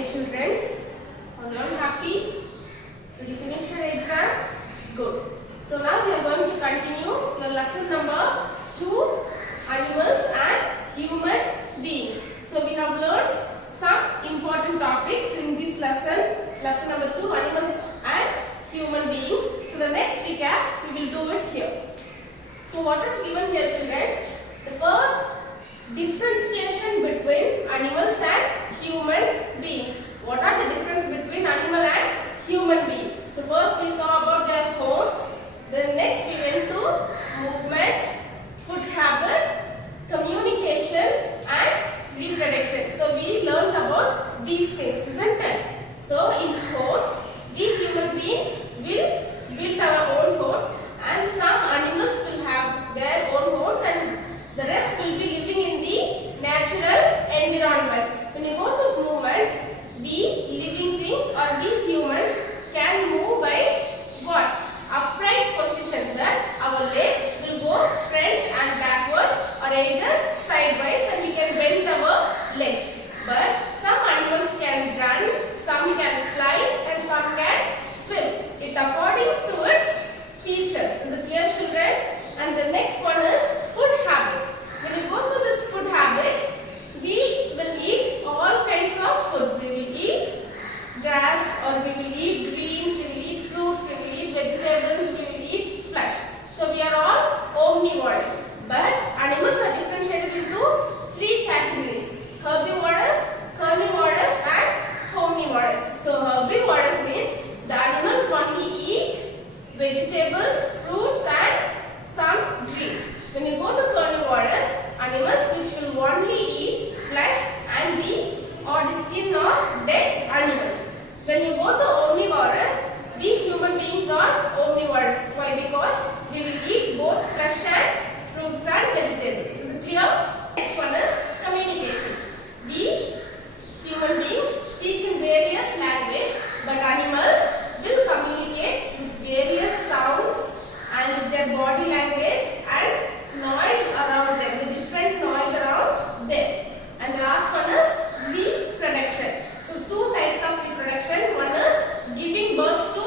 day, children? Are you all happy? Did you finish your exam? Good. So now we are going to continue your lesson number 2, animals and human beings. So we have learned some important topics in this lesson. Lesson number 2, animals and human beings. So the next recap we will do it here. So what is given here, children? The first differentiation between animals and human beings. What are the difference between animal and human being? So first we saw about their homes. Then next we went to movements, food habit, communication and reproduction. So we learned about these things, isn't it? So in homes, we human being will build our own homes, and some animals will have their own homes and the rest will be living in the natural environment. When you go to movement, we living things or we humans can move by what? Upright position, that our leg will go front and backwards or either sideways, and we can bend our legs. But some animals can run, some can fly and some can swim. It according to its features. Is it clear, children? And the next one is food habits. When you go to this food habits, we will eat all kinds of foods. We will eat grass, or we will eat greens, we will eat fruits, we will eat vegetables, we will eat flesh. So we are all omnivores. But animals are differentiated into 3 categories: herbivorous, carnivorous and omnivorous. So herbivorous means the animals only eat vegetables, fruits and some greens. When you go to carnivorous, animals which will only eat flesh and the skin of dead animals. When you go to omnivorous, we human beings are omnivorous. Why? Because we will eat both flesh and fruits and vegetables. Is it clear? Next one is communication. We human beings speak in various language, but animals will communicate with various sounds and with their body language and noise around them, with different noise around them. And the last one is reproduction. So 2 types of reproduction. One is giving birth to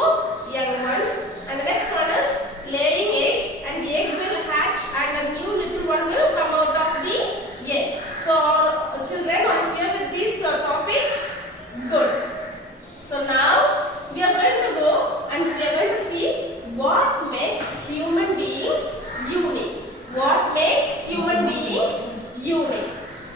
young ones, and the next one is laying eggs, and the egg will hatch and a new little one will come out of the egg. So children, are you clear with these topics? Good. So now we are going to go and we are going to see what makes human beings unique. What makes human beings unique?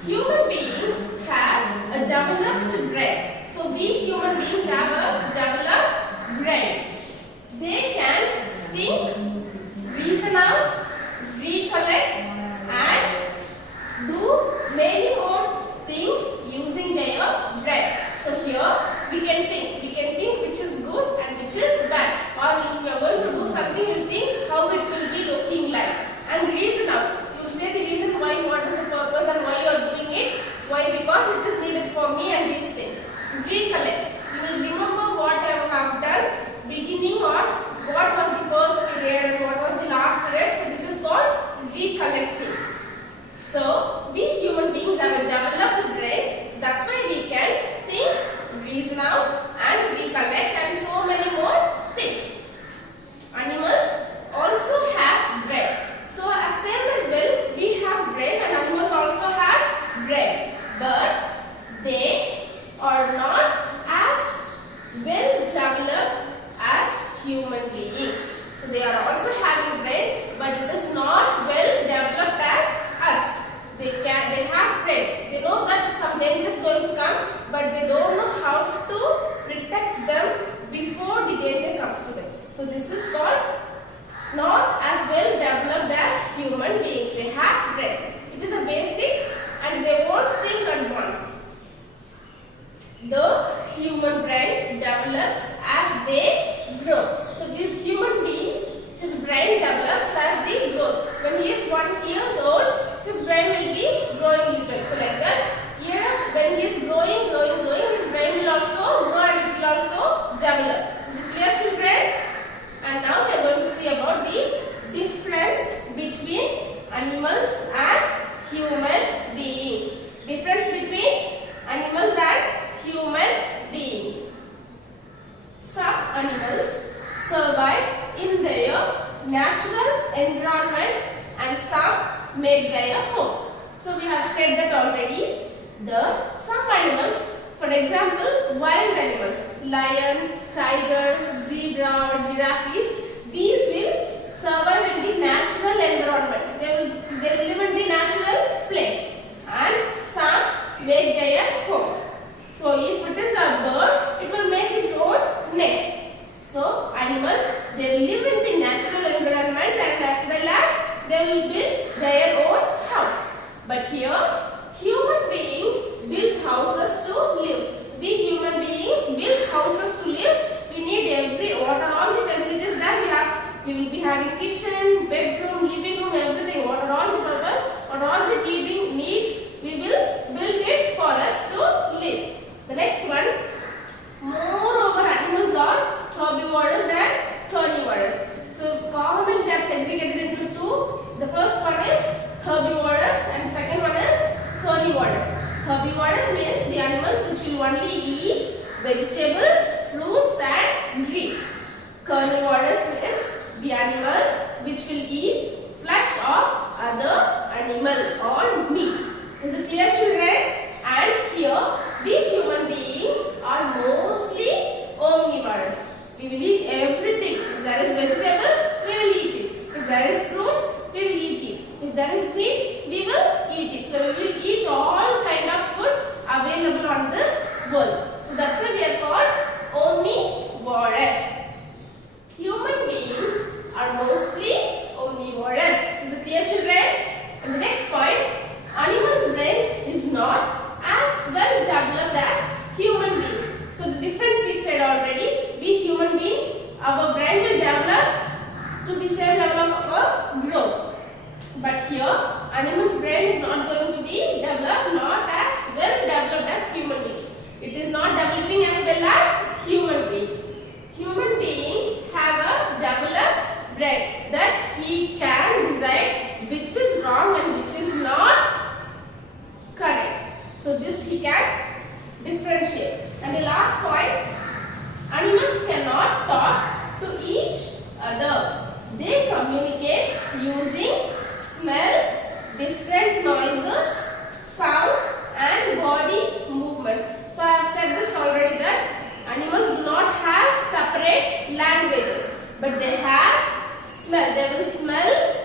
Human beings have a developed brain. So we human beings have a developed brain. They can think, reason out, recollect and do many more things using their brain. So here we can think which is good and which is bad. Or if you are going to do something, you will think how it will be looking like. And reason out. You will say the reason why, what is the purpose and why you are doing it. Why? Because it is needed for me and these things. Recollect. You will remember what I have done beginning, or what was the first period and what was the last period. So this is called recollecting. So we human beings have a developed brain. So that's why we can think, reason out and recollect and so many more things. Animals also have brain. So as same as well, we have brain and animals also have brain. But they are not as well developed as human beings. So they are also having brain, but it is not well developed as us. They have brain. They know that some danger is going to come, but they don't know how to protect them before the danger comes to them. So this is called not as well developed as human beings. They have brain. It is a basic and they won't think at once. The human brain develops as they grow. So this human being, his brain develops as they grow. When he is 1 year old, his brain will be growing little. So like that, here when he is growing, his brain will also grow and it will also develop. Is it clear, children? And now we are going to see about the difference between animals and human beings. Difference between animals and human make their home. So we have said that already. Some animals, for example, wild animals, lion, tiger, zebra or giraffe, these will survive in the natural environment. They will live in the natural place, and some make their homes. So if it is a bird, it will make its own nest. So animals, they will live in the natural environment, and as well as they will build their own house. But here, human beings build houses to live. We human beings build houses to live. We need what are all the facilities that we have. We will be having kitchen, bedroom, living room, everything. What are all the purpose? What are all the needs? We will build it for us to live. The next one, moreover, animals are herbivorous and carnivorous. So commonly they are segregated into two. The first one is herbivorous and second one is carnivorous. Herbivorous means the animals which will only eat vegetables, fruits and greens. Carnivorous means the animals which will eat flesh of other animal or meat. Is it clear, children? And here we human beings are mostly omnivorous. We will eat everything. If there is vegetables, we will eat it. If there is fruits, we will eat it. If there is meat, we will eat it. So we will eat all kind of food available on this world. So that's why we are called omnivorous. Human beings are mostly omnivorous. Is it clear, children? And the next point, animal's brain is not as well developed as human beings. So the difference we said already, we human beings, our brain will develop to the same level of our growth. But here, animal's brain is not going to be developed, not as well developed as human beings. It is not developing as well as human beings. Human beings have a developed brain that he can decide which is wrong and which is not correct. So this he can differentiate. And the last point, animals cannot talk to each other. They communicate using smell, different noises, sounds and body movements. So I have said this already that animals do not have separate languages, but they have smell. They will smell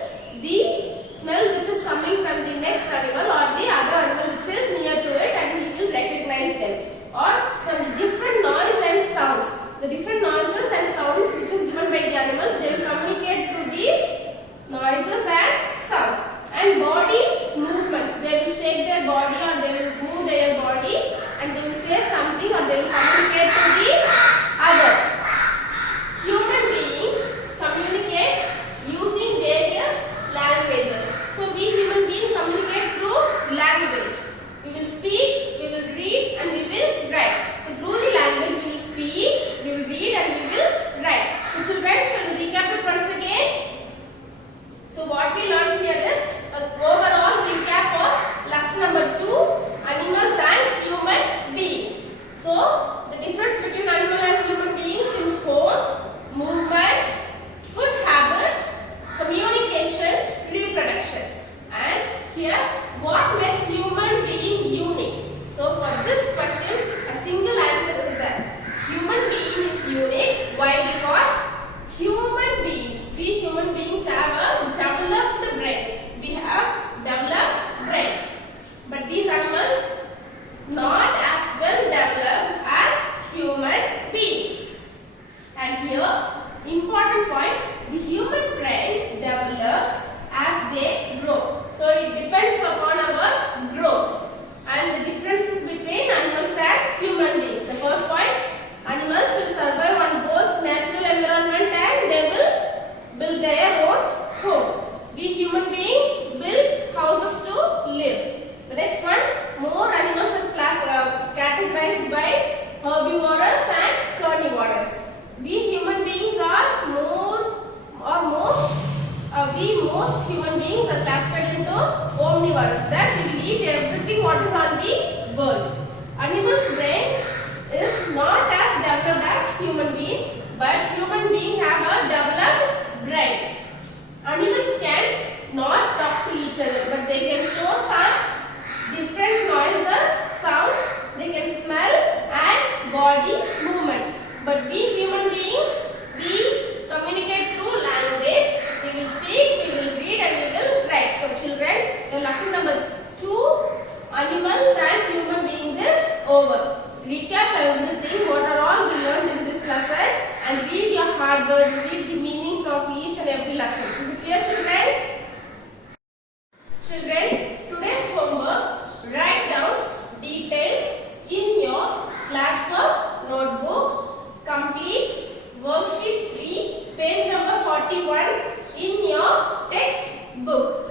the smell which is coming from the next animal or the other animal which is near to it, and he will recognize them. Or from the different noise and sounds. The different noises and sounds which is given by the animals, they will communicate through these noises and sounds. And body movements. They will shake their body or they will move their body and they will say something or they will communicate to the other. Human beings communicate using various languages. So we human beings communicate through language. We will speak, we will read and we will write. So through the language we will speak, we will read and we will write. So children, shall we recap it once again? So what we learned here is an overall recap of lesson number 2, animals and human beings. So the difference between animal and human beings in homes, movements, food habits, communication, reproduction. And here, what makes human being unique? So for this question, a single answer is that human being is unique. Why? Because human beings, we human beings have a developed brain. We have developed brain. But these animals not as well developed as human beings. And here, important point, the human brain develops as they grow. So it depends upon our growth. And the differences between animals and human beings. The first point, animals will survive on both natural environment and they will build their own home. We human beings build houses to live. The next one, more animals are categorized by herbivorous and carnivorous. We human beings are most human beings are classified into omnivorous, that we will eat everything what is on the world. Animal's brain is not as developed as human being, but human being have a developed brain. Animals can not talk to each other, but recap everything what are all we learned in this lesson and read your hard words, read the meanings of each and every lesson. Is it clear, children? Children, today's homework, write down details in your classwork notebook. Complete worksheet 3, page number 41 in your textbook.